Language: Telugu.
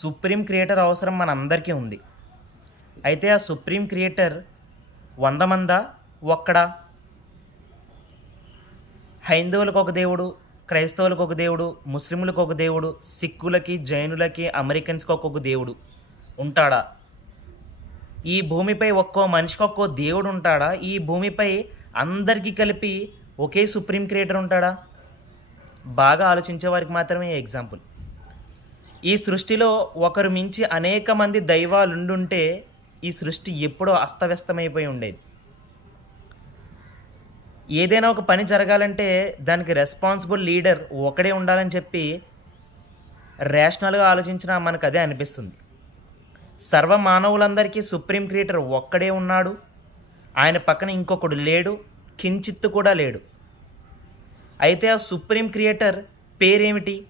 సుప్రీం క్రియేటర్ అవసరం మనందరికీ ఉంది. అయితే ఆ సుప్రీం క్రియేటర్ వంద మందా? ఒక్కడా? హైందవులకు ఒక దేవుడు క్రైస్తవులకు ఒక దేవుడు ముస్లింలకు ఒక దేవుడు సిక్కులకి జైనులకి అమెరికన్స్కి ఒక్కొక్క దేవుడు ఉంటాడా? ఈ భూమిపై ఒక్కో మనిషికి ఒక్కో దేవుడు ఉంటాడా? ఈ భూమిపై అందరికీ కలిపి ఒకే సుప్రీం క్రియేటర్ ఉంటాడా? బాగా ఆలోచించే వారికి మాత్రమే ఎగ్జాంపుల్. ఈ సృష్టిలో ఒకరు మించి అనేక మంది దైవాలుండుంటే ఈ సృష్టి ఎప్పుడో అస్తవ్యస్తమైపోయి ఉండేది. ఏదైనా ఒక పని జరగాలంటే దానికి రెస్పాన్సిబుల్ లీడర్ ఒకడే ఉండాలని చెప్పి రేషనల్గా ఆలోచించినా మనకు అదే అనిపిస్తుంది. సర్వ మానవులందరికీ సుప్రీం క్రియేటర్ ఒక్కడే ఉన్నాడు. ఆయన పక్కన ఇంకొకడు లేడు. కించిత్తు కూడా లేడు. అయితే ఆ సుప్రీం క్రియేటర్ పేరేమిటి?